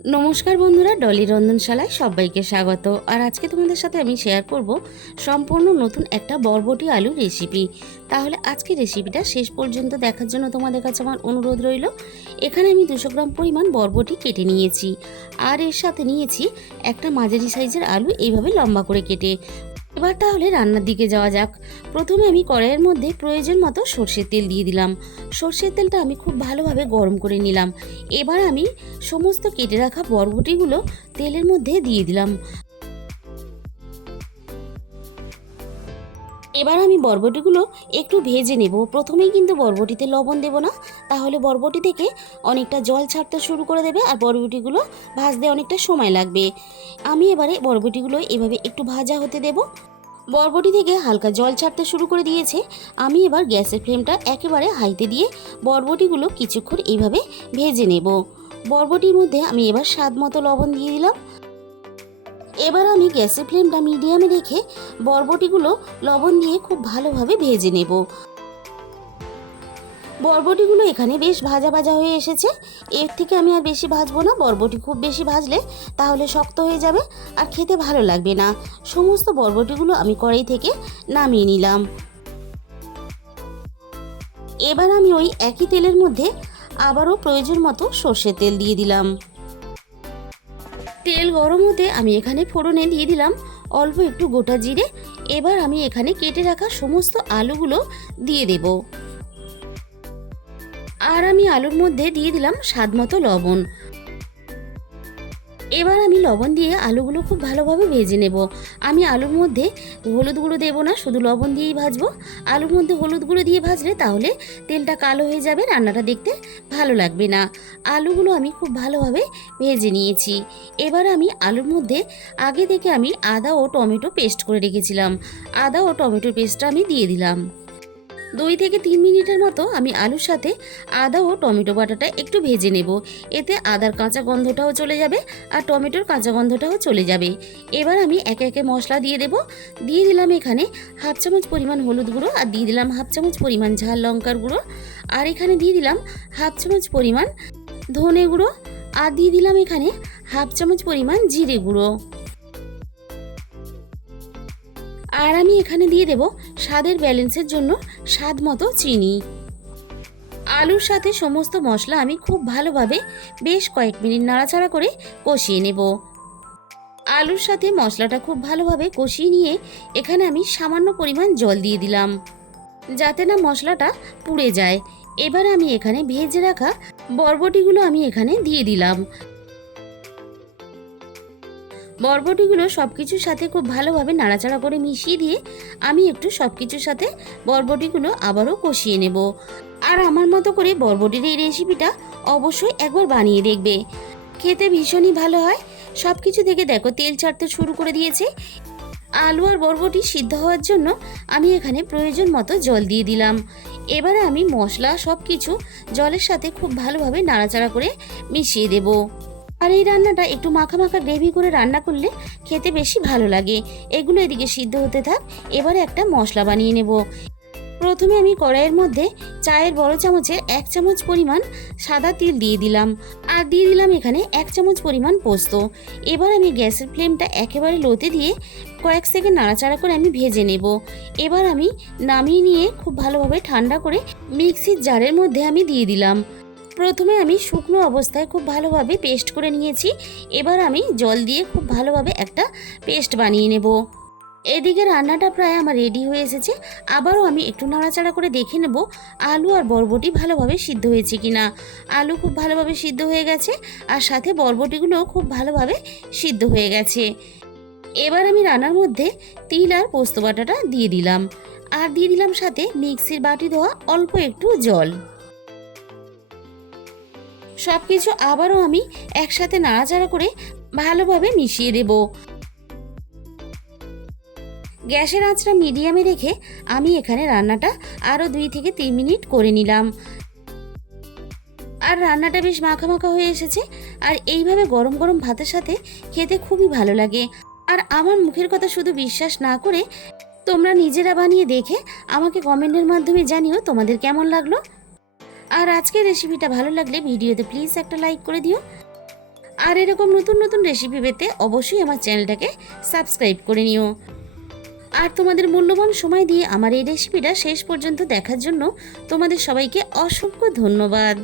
নমস্কার বন্ধুরা, ডলি রন্ধনশালায় সবাইকে স্বাগত। আর আজকে তোমাদের সাথে আমি শেয়ার করব সম্পূর্ণ নতুন একটা বরবটি আলু রেসিপি। তাহলে আজকে রেসিপিটা শেষ পর্যন্ত দেখার জন্য তোমাদের কাছে আমার অনুরোধ রইল। এখানে আমি 200 গ্রাম পরিমাণ বরবটি কেটে নিয়েছি, আর এর সাথে নিয়েছি একটা মাঝারি সাইজের আলু এইভাবে লম্বা করে কেটে। এবার তাহলে রান্নার দিকে যাওয়া যাক। প্রথমে আমি কড়াইয়ের মধ্যে প্রয়োজন মতো সর্ষের তেল দিয়ে দিলাম। সর্ষের তেলটা আমি খুব ভালোভাবে গরম করে নিলাম। এবার আমি সমস্ত কেটে রাখা বরবটিগুলো তেলের মধ্যে দিয়ে দিলাম। এবার আমি বরবটিগুলো একটু ভেজে নেব। প্রথমেই কিন্তু বরবটিতে লবণ দেব না, তাহলে বরবটি থেকে অনেকটা জল ছাড়তে শুরু করে দেবে আর বরবটিগুলো ভাজতে অনেকটা সময় লাগবে। আমি এবারে বরবটিগুলো এভাবে একটু ভাজা হতে দেব। বরবটি থেকে হালকা জল ছাড়তে শুরু করে দিয়েছে। আমি এবার গ্যাসের ফ্লেমটা একেবারে হাইতে দিয়ে বরবটিগুলো কিছুক্ষণ এইভাবে ভেজে নেব। বরবটির মধ্যে আমি এবার স্বাদ মতো লবণ দিয়ে দিলাম। এবার আমি গ্যাসের ফ্লেমটা মিডিয়ামে রেখে বরবটিগুলো লবণ দিয়ে খুব ভালোভাবে ভেজে নেব। বরবটিগুলো এখানে বেশ ভাজা ভাজা হয়ে এসেছে। এর থেকে আমি আর বেশি ভাজবো না। বরবটি খুব বেশি ভাজলে তাহলে শক্ত হয়ে যাবে আর খেতে ভালো লাগবে না। সমস্ত বরবটিগুলো আমি কড়াই থেকে নামিয়ে নিলাম। এবার আমি ওই একই তেলের মধ্যে আবারও প্রয়োজন মতো সর্ষের তেল দিয়ে দিলাম। তেল গরম হতে আমি এখানে ফোড়নে দিয়ে দিলাম অল্প একটু গোটা জিরে। এবার আমি এখানে কেটে রাখা সমস্ত আলুগুলো দিয়ে দেব। আর আমি আলুর মধ্যে দিয়ে দিলাম স্বাদ মতো লবণ। এবার আমি লবণ দিয়ে আলুগুলো খুব ভালোভাবে ভেজে নেব। আমি আলুর মধ্যে হলুদ গুঁড়ো দেবো না, শুধু লবণ দিয়েই ভাজবো। আলুর মধ্যে হলুদ গুঁড়ো দিয়ে ভাজলে তাহলে তেলটা কালো হয়ে যাবে, রান্নাটা দেখতে ভালো লাগবে না। আলুগুলো আমি খুব ভালোভাবে ভেজে নিয়েছি। এবার আমি আলুর মধ্যে আগে থেকে আমি আদা ও টমেটো পেস্ট করে রেখেছিলাম, আদা ও টমেটোর পেস্টটা আমি দিয়ে দিলাম। 2 থেকে 3 মিনিটের মতো আমি আলুর সাথে আদা ও টমেটো বাটাটা একটু ভেজে নেব। এতে আদার কাঁচা গন্ধটাও চলে যাবে আর টমেটোর কাঁচা গন্ধটাও চলে যাবে। এবার আমি একে একে মশলা দিয়ে দেব। দিয়ে দিলাম এখানে হাফ চামচ পরিমাণ হলুদ গুঁড়ো, আর দিয়ে দিলাম হাফ চামচ পরিমাণ ঝাল লঙ্কার গুঁড়ো, আর এখানে দিয়ে দিলাম হাফ চামচ পরিমাণ ধনে গুঁড়ো, আর দিয়ে দিলাম এখানে হাফ চামচ পরিমাণ জিরে গুঁড়ো। আর আমি এখানে দিয়ে দেব স্বাদের ব্যালেন্সের জন্য স্বাদ মতো চিনি। আলুর সাথে সমস্ত মশলা আমি খুব ভালোভাবে বেশ কয়েক মিনিট নাড়াচাড়া করে কষিয়ে নেব। আলুর সাথে মশলাটা খুব ভালোভাবে কষিয়ে নিয়ে এখানে আমি সামান্য পরিমাণ জল দিয়ে দিলাম, যাতে না মশলাটা পুড়ে যায়। এবার আমি এখানে ভেজে রাখা বরবটিগুলো আমি এখানে দিয়ে দিলাম। বরবটিগুলো সব কিছুর সাথে খুব ভালোভাবে নাড়াচাড়া করে মিশিয়ে দিয়ে আমি একটু সব কিছুর সাথে বরবটিগুলো আবারও কষিয়ে নেব। আর আমার মতো করে বরবটির এই রেসিপিটা অবশ্যই একবার বানিয়ে দেখবে, খেতে ভীষণই ভালো হয়। সব কিছু থেকে দেখো তেল ছাড়তে শুরু করে দিয়েছে। আলু আর বরবটি সিদ্ধ হওয়ার জন্য আমি এখানে প্রয়োজন মতো জল দিয়ে দিলাম। এবারে আমি মশলা সব কিছু জলের সাথে খুব ভালোভাবে নাড়াচাড়া করে মিশিয়ে দেবো। আর এই রান্নাটা একটু মাখা মাখা গ্রেভি করে রান্না করলে খেতে বেশি ভালো লাগে। এগুলো এদিকে সিদ্ধ হতে থাক। এবারে একটা মশলা বানিয়ে নেব। প্রথমে আমি কড়াইয়ের মধ্যে চায়ের বড় চামচের 1 চামচ পরিমাণ সাদা তিল দিয়ে দিলাম, আর দিয়ে দিলাম এখানে 1 চামচ পরিমাণ পোস্ত। এবার আমি গ্যাসের ফ্লেমটা একেবারে লোতে দিয়ে কয়েক সেকেন্ড নাড়াচাড়া করে আমি ভেজে নেব। এবার আমি নামিয়ে নিয়ে খুব ভালোভাবে ঠান্ডা করে মিক্সির জারের মধ্যে আমি দিয়ে দিলাম। প্রথমে আমি শুকনো অবস্থায় খুব ভালোভাবে পেস্ট করে নিয়েছি। এবার আমি জল দিয়ে খুব ভালোভাবে একটা পেস্ট বানিয়ে নেব। এদিকে রান্নাটা প্রায় আমার রেডি হয়ে এসেছে। আবারও আমি একটু নাড়াচাড়া করে দেখে নেব আলু আর বরবটি ভালোভাবে সিদ্ধ হয়েছে কিনা। আলু খুব ভালোভাবে সিদ্ধ হয়ে গেছে, আর সাথে বরবটিগুলোও খুব ভালোভাবে সিদ্ধ হয়ে গেছে। এবার আমি রান্নার মধ্যে তিল আর পোস্ত বাটাটা দিয়ে দিলাম, আর দিয়ে দিলাম সাথে মিক্সির বাটি ধোয়া অল্প একটু জল। সব কিছু আবারও আমি একসাথে নাড়াচাড়া করে ভালোভাবে মিশিয়ে দেব। গ্যাসের আঁচটা মিডিয়ামে রেখে আমি এখানে রান্নাটা আরও 2 থেকে 3 মিনিট করে নিলাম। আর রান্নাটা বেশ মাখা মাখা হয়ে এসেছে, আর এইভাবে গরম গরম ভাতের সাথে খেতে খুবই ভালো লাগে। আর আমার মুখের কথা শুধু বিশ্বাস না করে তোমরা নিজেরা বানিয়ে দেখে আমাকে কমেন্টের মাধ্যমে জানিও তোমাদের কেমন লাগলো। আর আজকের রেসিপিটা ভালো লাগলে ভিডিওতে প্লিজ একটা লাইক করে দিও। আর এরকম নতুন নতুন রেসিপি পেতে অবশ্যই আমার চ্যানেলটাকে সাবস্ক্রাইব করে নিও। আর তোমাদের মূল্যবান সময় দিয়ে আমার এই রেসিপিটা শেষ পর্যন্ত দেখার জন্য তোমাদের সবাইকে অসংখ্য ধন্যবাদ।